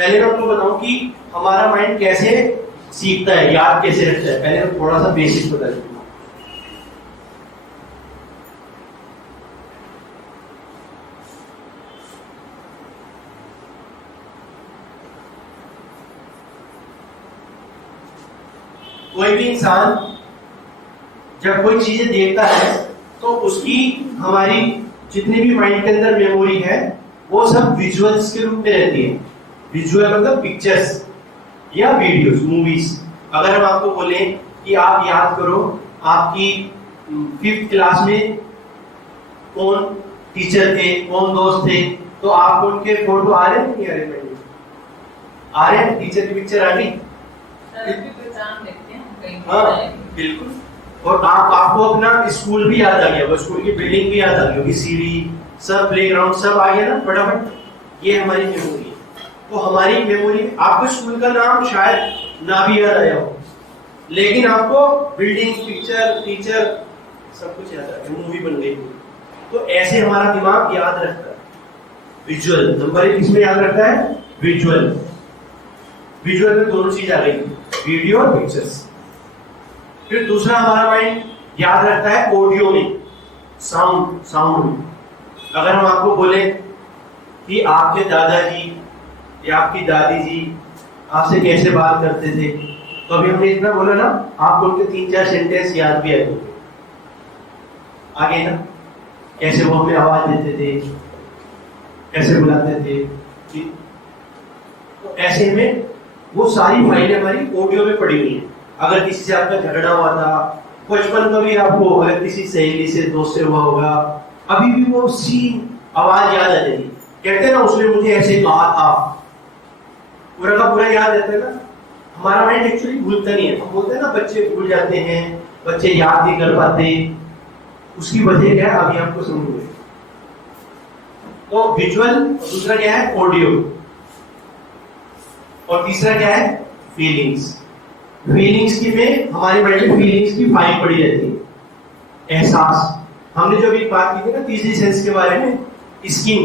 पहले मैं आपको बताऊं कि हमारा माइंड कैसे सीखता है, याद कैसे रखता है। पहले मैं थोड़ा सा बेसिक बता दूंगा। कोई भी इंसान जब कोई चीजें देखता है तो उसकी हमारी जितनी भी माइंड के अंदर मेमोरी है वो सब विजुअल्स के रूप में रहती है। विजुअल मतलब पिक्चर्स या वीडियोस, मूवीज। अगर हम आपको बोले कि आप याद करो आपकी 5th क्लास में कौन टीचर थे, कौन दोस्त थे, तो आपको उनके फोटो आ रहे हैं नहीं आ रहे? आ रहे हैं? टीचर की पिक्चर आ गई? हाँ बिल्कुल। और आपको अपना स्कूल भी याद आ गया, वो स्कूल की बिल्डिंग भी याद आ गई होगी, सीढ़ी सब, प्लेग्राउंड सब आ गया ना फटाफट। ये हमारी मेमोरी है। तो हमारी मेमोरी, आपको स्कूल का नाम शायद ना भी याद आया हो, लेकिन आपको बिल्डिंग, पिक्चर, टीचर सब कुछ याद आ गया, मूवी बन गई। तो ऐसे हमारा दिमाग याद रखता है। विजुअल नंबर 1 किसमें याद रखता है? विजुअल। विजुअल में दोनों चीज आ गई, वीडियो और पिक्चर्स। फिर दूसरा हमारा माइंड याद रखता है ऑडियो में, साउंड। साउंड में अगर हम आपको बोले कि आपके दादाजी या आपकी दादी जी आपसे कैसे बात करते थे, तो अभी हमने इतना बोला ना, आपको उनके 3-4 सेंटेंस याद भी आगे ना, कैसे वो हमें आवाज देते थे, कैसे बुलाते थे। तो ऐसे में वो सारी फाइलें हमारी ऑडियो में पड़ी हुई है। अगर किसी से आपका झगड़ा हुआ था बचपन में भी, आपको अगर किसी सहेली से, दोस्त से हुआ होगा, अभी भी वो सीन आवाज याद आ जाएगी। कहते हैं ना उसने मुझे ऐसे कहा था, पूरा का पूरा याद रहता है ना। हमारा माइंड एक्चुअली भूलता नहीं है। हम बोलते हैं ना बच्चे भूल जाते हैं, बच्चे याद नहीं कर पाते, उसकी वजह क्या है अभी आपको समझूंगे। तो विजुअल, दूसरा क्या है? ऑडियो, और तीसरा क्या है? फीलिंग्स। फीलिंग्स की में हमारे माइंड में फीलिंग्स की फाइल पड़ी रहती है। एहसास, हमने जो अभी बात की थी ना तीसरी सेंस के बारे में, स्किन।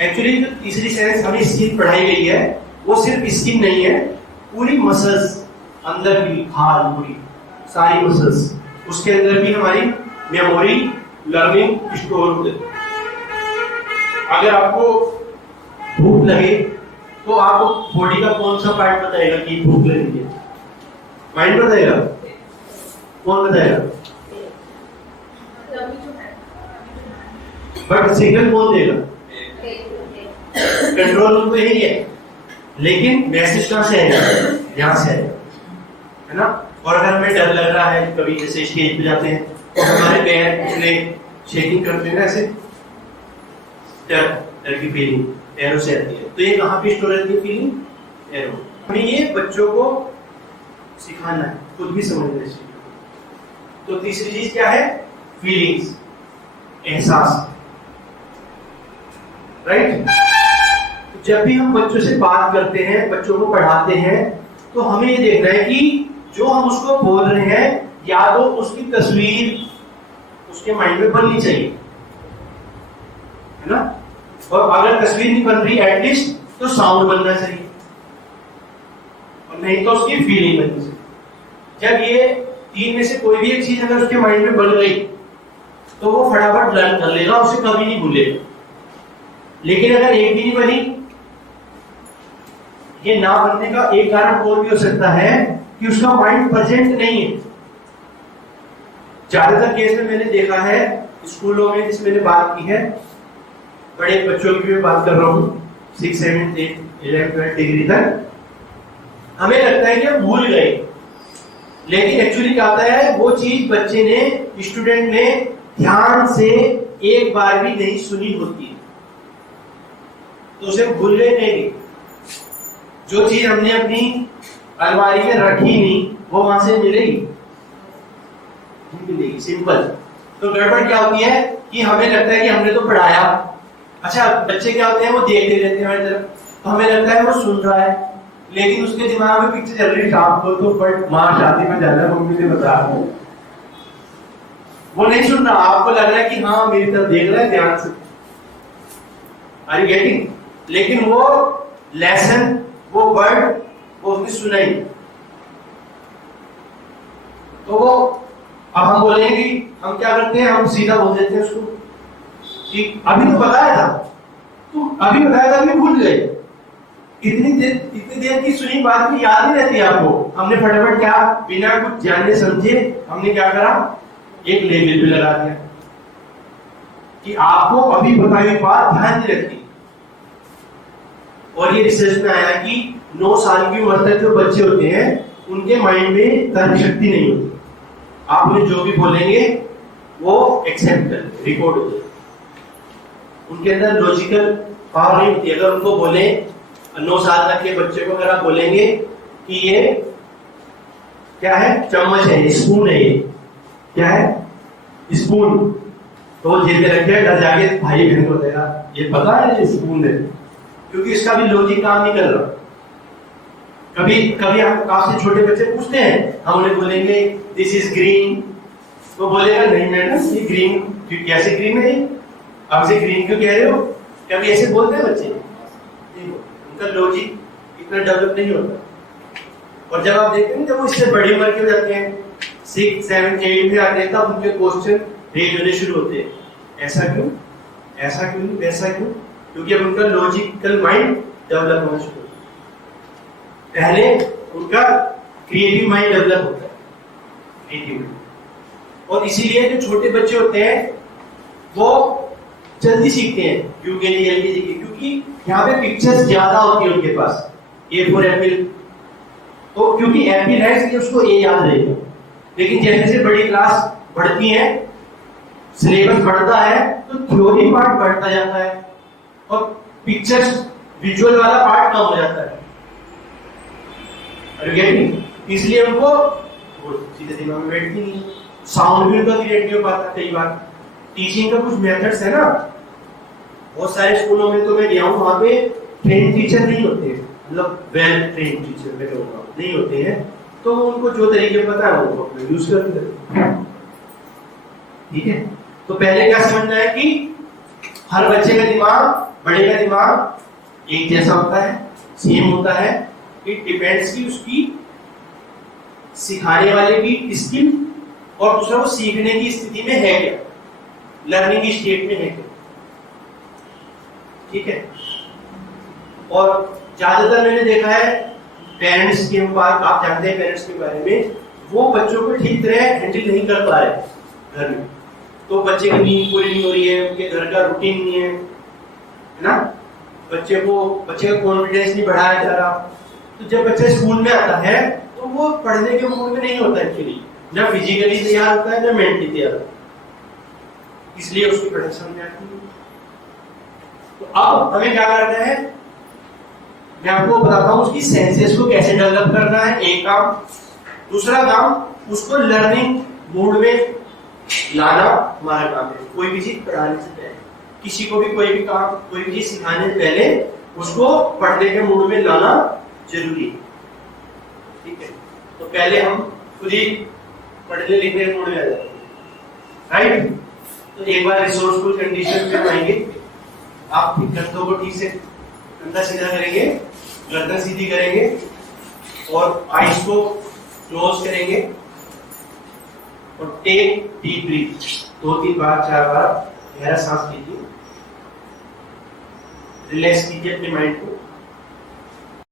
एक्चुअली जो तीसरी सेंस हमें स्किन पढ़ाई गई है वो सिर्फ स्किन नहीं है, पूरी मसल्स, अंदर भी खाल, पूरी सारी मसल्स, उसके अंदर भी हमारी मेमोरी, लर्निंग स्टोर होते हैं। अगर आपको भूख लगे तो आपको बॉडी का कौन सा पार्ट बताएगा कि भूख लगी है? माइंड बताएगा? कौन बताएगा? बट सिग्नल कौन देगा? कंट्रोल रूम तो यही है, लेकिन मैसेज कहां से आएगा? यहां से आएगा, है ना। और अगर हमें डर लग रहा है, कभी जैसे स्टेज पे जाते हैं तो हमारे पैर शेकिंग करते हैं ना, ऐसे डर की फीलिंग पैरों से आती है। तो ये कहां पे स्टोर रहती है फीलिंग? पैरों। हमें ये बच्चों को सिखाना है, खुद भी समझना है। तो तीसरी चीज क्या है? फीलिंग्स, एहसास, राइट। जब भी हम बच्चों से बात करते हैं, बच्चों को पढ़ाते हैं, तो हमें ये देखना है कि जो हम उसको बोल रहे हैं या तो उसकी तस्वीर उसके माइंड में बननी चाहिए, है ना। और अगर तस्वीर नहीं बन रही एटलीस्ट तो साउंड बनना चाहिए, और नहीं तो उसकी फीलिंग बननी चाहिए। जब ये 3 में से कोई भी एक चीज अगर उसके माइंड में बन गई तो वो फटाफट लर्न कर लेगा, उसे कभी नहीं भूलेगा। लेकिन अगर एक भी नहीं बनी, ये ना बनने का एक कारण और भी हो सकता है कि उसका माइंड प्रेजेंट नहीं है। ज्यादातर केस में मैंने देखा है स्कूलों में, जिस मैंने बात की है, बड़े बच्चों की भी बात कर रहा हूँ, 6, 7, 8, 11, 12 डिग्री तक, हमें लगता है कि हम भूल गए, लेकिन एक्चुअली क्या होता है, वो चीज बच्चे ने, स्टूडेंट ने ध्यान से एक बार भी नहीं सुनी होती है, तो उसे भूलने नहीं। जो चीज हमने अपनी अलमारी में रखी नहीं, वो वहां से मिलेगी? मिलेगी, सिंपल। तो गड़बड़ क्या होती है कि हमें लगता है कि हमने तो पढ़ाया। अच्छा, बच्चे क्या होते हैं, वो देखते रहते हैं हमारी तरफ, तो हमें लगता है वो सुन रहा है, लेकिन उसके दिमाग में पिक्चर चल रही, शाम को तो बट माँ शादी में जाना है, मम्मी ने बताया, वो नहीं सुन रहा। आपको लग रहा है कि हाँ मेरी तरफ देख रहा है ध्यान से, आर यू गेटिंग? लेकिन वो लेसन, वो वर्ड वो उसने सुना ही। तो वो अब हम बोलेंगे, हम क्या करते हैं, हम सीधा बोल देते हैं उसको कि अभी तो बताया था, तू अभी बताया था, अभी भूल गए। इतनी देर की सुनी बात भी याद नहीं रहती आपको। हमने फटाफट क्या, बिना कुछ जानने समझे हमने क्या करा, एक लेबल भी लगा दिया कि आपको अभी बताई हुई बात ध्यान नहीं रखती। और ये रिसर्च में आया कि 9 साल की उम्र तक जो बच्चे होते हैं उनके माइंड में तर्क शक्ति नहीं होती। आप उन्हें जो भी बोलेंगे वो एक्सेप्ट कर, रिकॉर्ड हो जाए, उनके अंदर लॉजिकल पावर नहीं होती। अगर उनको बोले 9 साल तक के बच्चे को, अगर आप बोलेंगे कि ये क्या है, चम्मच है, स्पून है, ये क्या है, स्पून, तो वो जेब में रखे, घर जाके भाई बहन को देगा, ये पता है ये स्पून है, क्योंकि इसका भी लॉजिक काम नहीं कर रहा। कभी कभी हम आपसे छोटे बच्चे पूछते हैं, हम उन्हें बोलेंगे दिस इज ग्रीन, तो बोलेगा नहीं मैडम ये ग्रीन, कैसे ग्रीन है, आप इसे ग्रीन क्यों कह रहे हो? कभी ऐसे बोलते हैं बच्चे? उनका लॉजिक इतना डेवलप नहीं होता। और जब आप देखते हैं जब वो इससे बड़ी उम्र के हो जाते हैं, 6, 7, 8 में आते हैं, तब उनके क्वेश्चन रेज होने शुरू होते हैं, ऐसा क्यों, ऐसा क्यों, वैसा क्यों, क्योंकि अब उनका लॉजिकल माइंड डेवलप होना शुरू होता है। पहले उनका क्रिएटिव माइंड डेवलप होता है, क्रिएटिव। और इसीलिए जो छोटे बच्चे होते हैं वो जल्दी सीखते हैं यूकेजी एलकेजी के, क्योंकि यहाँ पे पिक्चर्स ज्यादा होती है उनके पास। ए फॉर एप्पल, तो क्योंकि एप्पल है इसलिए उसको ए याद रहेगा। लेकिन जैसे जैसे बड़ी क्लास बढ़ती है, सिलेबस बढ़ता है, तो थ्योरी पार्ट बढ़ता जाता है और पिक्चर्स विजुअल वाला पार्ट कम हो जाता है। इसलिए उनको सीधे दिमाग में बैठती नहीं, साउंड भी उनका क्रिएट नहीं हो पाता। कई बार टीचिंग का कुछ मेथड्स है ना, बहुत सारे स्कूलों में तो मैं गया हूँ, वहां पे ट्रेन टीचर नहीं होते, मतलब वेल ट्रेन टीचर मैं कहूँगा नहीं होते हैं, तो उनको जो तरीके पता है वो अपने यूज करते हैं। ठीक है, तो पहले क्या समझना है कि हर बच्चे का दिमाग, बड़े का दिमाग एक जैसा होता है, सेम होता है। इट डिपेंड्स की उसकी सिखाने वाले की स्किल और दूसरा वो सीखने की स्थिति में है क्या, लर्निंग की स्टेट में है क्या। ठीक है, और ज्यादातर मैंने देखा है पेरेंट्स के बात, आप जानते हैं पेरेंट्स के बारे में, वो बच्चों को ठीक तरह हैंडल नहीं कर पा रहे घर में। तो बच्चे की नींद पूरी नहीं हो रही है, उनके घर का रूटीन नहीं है ना, बच्चे का कॉन्फिडेंस नहीं बढ़ाया जा रहा। तो जब बच्चा स्कूल में आता है तो वो पढ़ने के मूड में नहीं होता एक्चुअली, ना फिजिकली तैयार होता है ना मेंटली तैयार होता है, इसलिए उसकी पढ़ाई समझ में आती है। तो अब हमें क्या करना है, मैं आपको बताता हूं उसकी सेंसेस को कैसे डेवलप करना है, एक काम। दूसरा काम, उसको लर्निंग मूड में लाना हमारा काम है। कोई भी चीज पढ़ाने से पहले, किसी को भी कोई भी काम, कोई भी चीज सिखाने से पहले उसको पढ़ने के मूड में लाना जरूरी है। ठीक है, तो पहले हम खुद ही पढ़ने लिखने के मूड में आ जाते हैं, राइट। तो एक बार रिसोर्सफुल कंडीशन में आएंगे, आप कंधों को ठीक से कंधा सीधा करेंगे, गर्दन सीधी करेंगे और आईज को क्लोज करेंगे और टेक डीप ब्रीथ 2-3 बार 4 बार गहरा सांस लीजिए, रिलैक्स कीजिए अपने माइंड को।